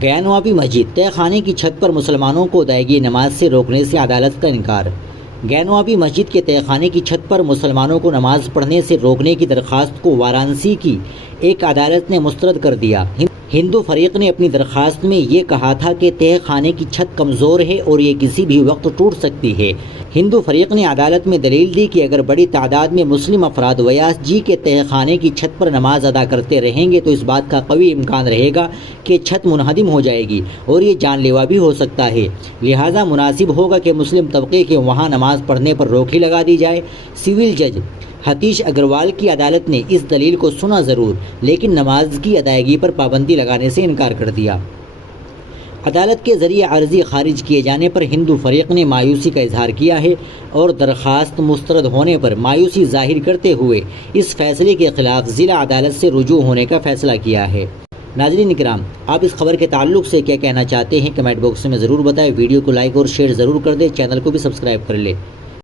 گیا نوابی مسجد تہہ خانے کی چھت پر مسلمانوں کو ادائیگی نماز سے روکنے سے عدالت کا انکار۔ گیا نوابی مسجد کے تہہ خانے کی چھت پر مسلمانوں کو نماز پڑھنے سے روکنے کی درخواست کو وارانسی کی ایک عدالت نے مسترد کر دیا۔ ہندو فریق نے اپنی درخواست میں یہ کہا تھا کہ تہہ خانے کی چھت کمزور ہے اور یہ کسی بھی وقت ٹوٹ سکتی ہے۔ ہندو فریق نے عدالت میں دلیل دی کہ اگر بڑی تعداد میں مسلم افراد ویاس جی کے تہہ خانے کی چھت پر نماز ادا کرتے رہیں گے تو اس بات کا قوی امکان رہے گا کہ چھت منہدم ہو جائے گی اور یہ جان لیوا بھی ہو سکتا ہے، لہٰذا مناسب ہوگا کہ مسلم طبقے کے وہاں نماز پڑھنے پر روک ہی لگا دی جائے۔ سول جج ہتیش اگروال کی عدالت نے اس دلیل کو سنا ضرور لیکن نماز کی ادائیگی پر پابندی لگانے سے انکار کر دیا۔ عدالت کے ذریعے عرضی خارج کیے جانے پر ہندو فریق نے مایوسی کا اظہار کیا ہے اور درخواست مسترد ہونے پر مایوسی ظاہر کرتے ہوئے اس فیصلے کے خلاف ضلع عدالت سے رجوع ہونے کا فیصلہ کیا ہے۔ ناظرین کرام، آپ اس خبر کے تعلق سے کیا کہنا چاہتے ہیں کمنٹ باکس میں ضرور بتائیں۔ ویڈیو کو لائک اور شیئر ضرور کر دیں، چینل کو بھی سبسکرائب کر لیں۔